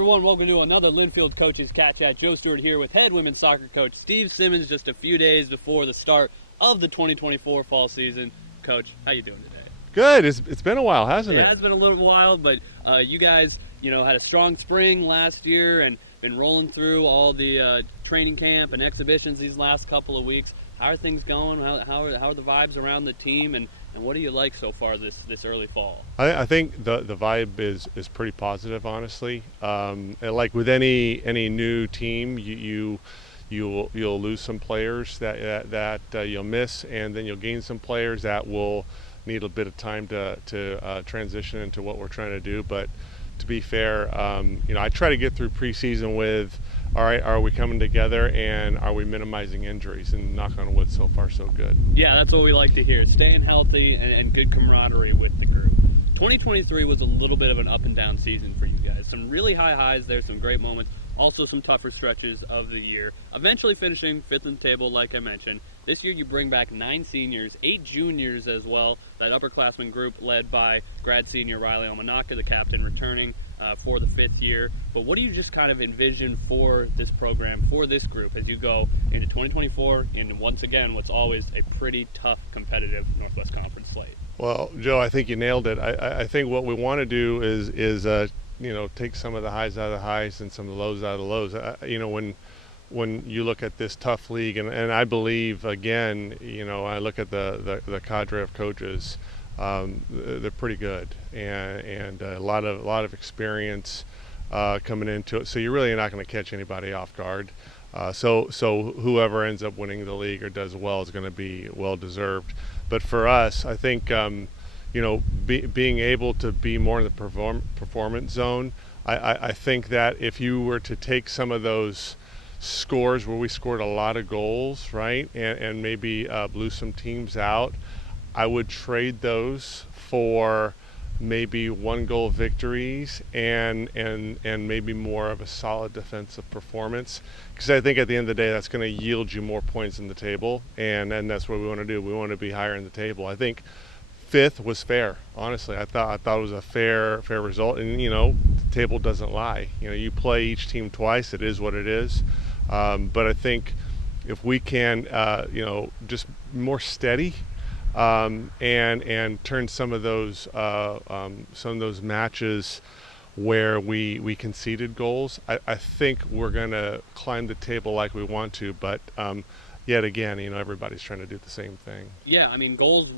everyone, welcome to another Linfield Coaches CatChat. Joe Stuart here with head women's soccer coach Steve Simmons just a few days before the start of the 2024 fall season. Coach, how you doing today? Good. It's been a while, hasn't it? It has been a little while, but you guys, had a strong spring last year and been rolling through all the training camp and exhibitions these last couple of weeks. How are things going? How are the vibes around the team, and what do you like so far this early fall? I think the vibe is pretty positive, honestly. Like with any new team, you'll lose some players that you'll miss, and then you'll gain some players that will need a bit of time to transition into what we're trying to do. But to be fair, I try to get through preseason with, all right, are we coming together and are we minimizing injuries? And knock on wood, so far so good. Yeah, that's what we like to hear. Staying healthy and good camaraderie with the group. 2023 was a little bit of an up and down season for you guys. Some really high highs there, some great moments, also some tougher stretches of the year. Eventually finishing fifth in the table, like I mentioned. This year you bring back 9 seniors, 8 juniors as well. That upperclassmen group led by grad senior Riley Omanaka, the captain, returning for the 5th year. But what do you just kind of envision for this program, for this group, as you go into 2024 and once again what's always a pretty tough, competitive Northwest Conference slate? Well, Joe, I think you nailed it. I think what we want to do is take some of the highs out of the highs and some of the lows out of the lows. When you look at this tough league, and I believe, again, I look at the cadre of coaches, they're pretty good, and a lot of experience coming into it. So you're really not going to catch anybody off guard. So whoever ends up winning the league or does well is going to be well deserved. But for us, I think being able to be more in the performance zone. I think that if you were to take some of those scores where we scored a lot of goals, right, and maybe blew some teams out, I would trade those for maybe 1-goal victories and maybe more of a solid defensive performance, because I think at the end of the day that's going to yield you more points in the table, and that's what we want to do. We want to be higher in the table. I think 5th was fair, honestly. I thought it was a fair result, and the table doesn't lie. You play each team twice. It is what it is. But I think if we can just more steady and turn some of those matches where we conceded goals, I think we're going to climb the table like we want to. But yet again, everybody's trying to do the same thing. Yeah, I mean, goals,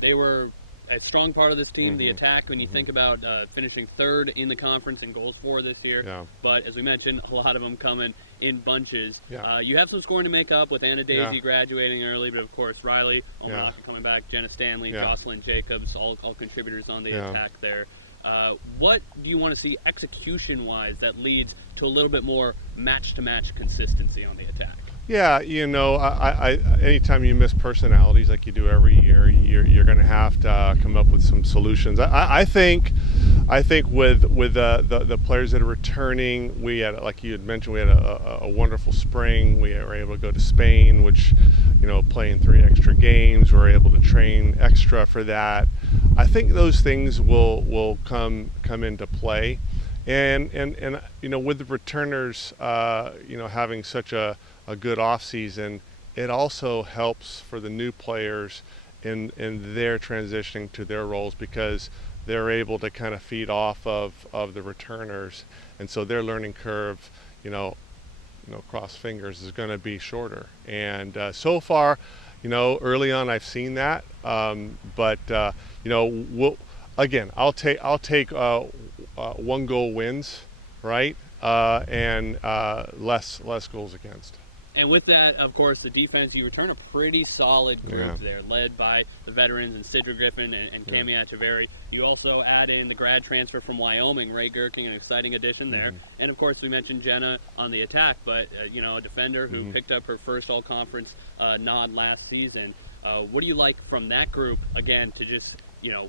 they were a strong part of this team, the attack, when you think about finishing 3rd in the conference in goals for this year. Yeah. But as we mentioned, a lot of them coming in bunches. Yeah. You have some scoring to make up with Anna Daisy graduating early, but of course Riley Omanaka coming back, Jenna Stanley, Jocelyn Jacobs, all contributors on the attack there. What do you want to see execution-wise that leads to a little bit more match-to-match consistency on the attack? Yeah, I anytime you miss personalities like you do every year, you're going to have to come up with some solutions. I think with the players that are returning, we had, like you had mentioned, we had a wonderful spring. We were able to go to Spain, which playing 3 extra games. We were able to train extra for that. I think those things will come into play, and with the returners, having such a good off season, it also helps for the new players in their transitioning to their roles, because they're able to kind of feed off of the returners, and so their learning curve, cross fingers, is going to be shorter. And so far, early on I've seen that, but again, I'll take 1-goal wins, right, and less goals against. And with that, of course, the defense, you return a pretty solid group there, led by the veterans and Sidra Griffin and Cami Acheverry. You also add in the grad transfer from Wyoming, Ray Gherking, an exciting addition there. And, of course, we mentioned Jenna on the attack, but, a defender who picked up her first all-conference nod last season. What do you like from that group, again, to just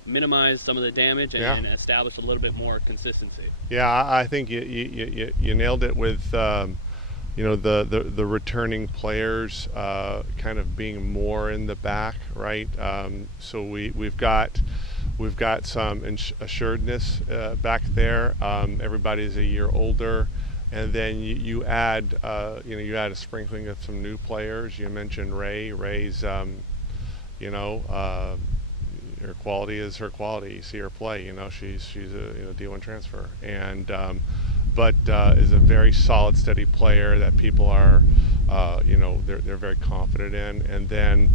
minimize some of the damage and establish a little bit more consistency? Yeah, I think you nailed it with the returning players kind of being more in the back, right? So we've got We've got some assuredness back there. Everybody's a year older. And then you add, you add a sprinkling of some new players. You mentioned Ray. Ray's, her quality is her quality. You see her play. She's a D1 transfer, and but is a very solid, steady player that people are, they're very confident in. And then,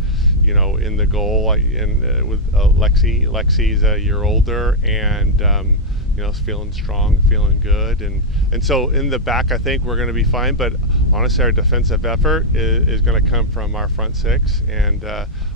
in the goal, with Lexi's a year older, and feeling strong, feeling good, and so in the back, I think we're going to be fine. But honestly, our defensive effort is going to come from our front six, and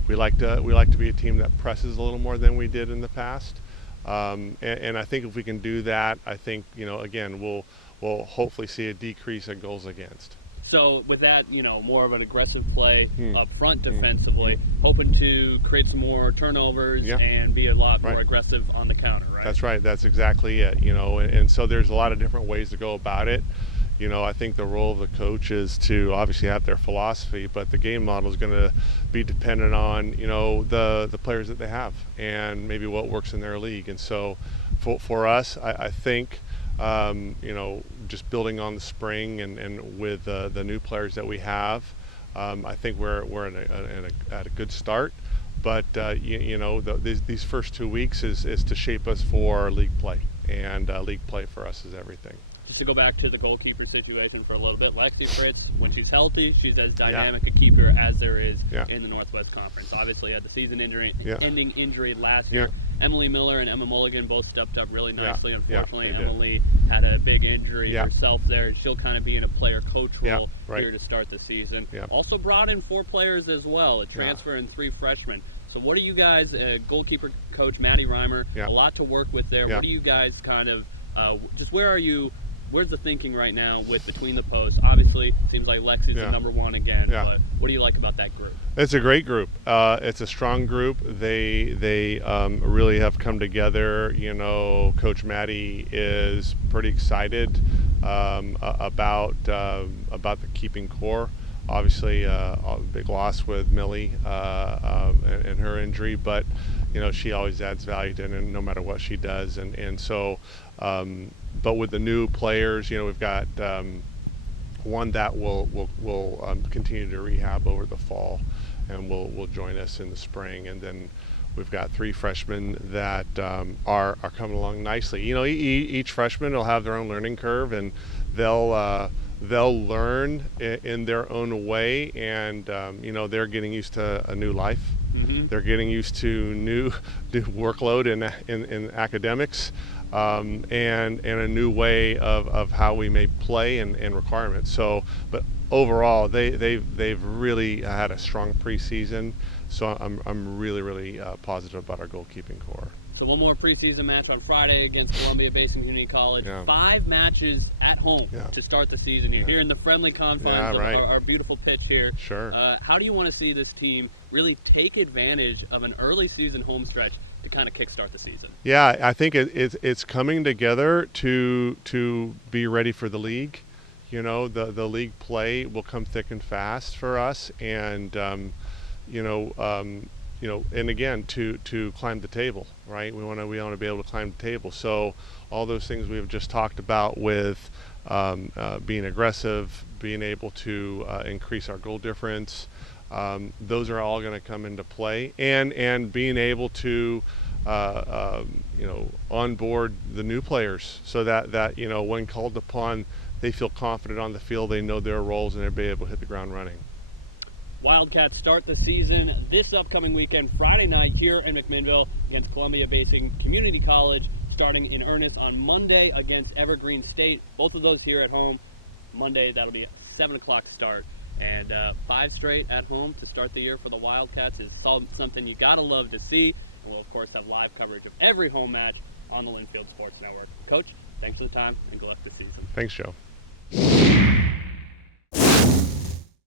we like to be a team that presses a little more than we did in the past. And I think if we can do that, I think again we'll hopefully see a decrease in goals against. So with that, more of an aggressive play up front defensively, hoping to create some more turnovers and be a lot more aggressive on the counter, right? That's right. That's exactly it. And so there's a lot of different ways to go about it. I think the role of the coach is to obviously have their philosophy, but the game model is going to be dependent on the players that they have and maybe what works in their league. And so for us, I think just building on the spring and with the new players that we have, I think we're at a good start. But these first 2 weeks is to shape us for league play, and league play for us is everything. Just to go back to the goalkeeper situation for a little bit, Lexi Fritz, when she's healthy, she's as dynamic a keeper as there is in the Northwest Conference. Obviously, had the season-ending injury last year. Emily Miller and Emma Mulligan both stepped up really nicely. Unfortunately, Emily had a big injury herself there, and she'll kind of be in a player-coach role here to start the season. Also brought in 4 players as well, a transfer and 3 freshmen. So what do you guys, goalkeeper coach Maddie Reimer, a lot to work with there. What do you guys kind of, just where's the thinking right now with between the posts? Obviously, seems like Lexi's the number one again, but what do you like about that group? It's a great group. It's a strong group. They really have come together. Coach Maddie is pretty excited about the keeping core. Obviously, a big loss with Millie and her injury, but she always adds value to it, no matter what she does, and so. But with the new players, we've got one that will continue to rehab over the fall, and will join us in the spring, and then we've got 3 freshmen that are coming along nicely. Each freshman will have their own learning curve, and they'll learn in their own way, and they're getting used to a new life. They're getting used to new workload in academics. And a new way of how we may play and requirements. So, but overall, they've really had a strong preseason. So I'm really positive about our goalkeeping core. So one more preseason match on Friday against Columbia Basin Community College. 5 matches at home to start the season. You're here in the friendly confines of our beautiful pitch here. Sure. How do you want to see this team really take advantage of an early season home stretch to kind of kickstart the season? Yeah, I think it's coming together to be ready for the league. The league play will come thick and fast for us, and and again to climb the table, right? We want to be able to climb the table. So all those things we've just talked about with being aggressive, being able to increase our goal difference. Those are all going to come into play, and being able to onboard the new players so that when called upon, they feel confident on the field, they know their roles, and they'll be able to hit the ground running. Wildcats start the season this upcoming weekend, Friday night here in McMinnville against Columbia Basin Community College, starting in earnest on Monday against Evergreen State. Both of those here at home. Monday, that'll be a 7 o'clock start. And 5 straight at home to start the year for the Wildcats is something you got to love to see. We'll, of course, have live coverage of every home match on the Linfield Sports Network. Coach, thanks for the time, and good luck this season. Thanks, Joe.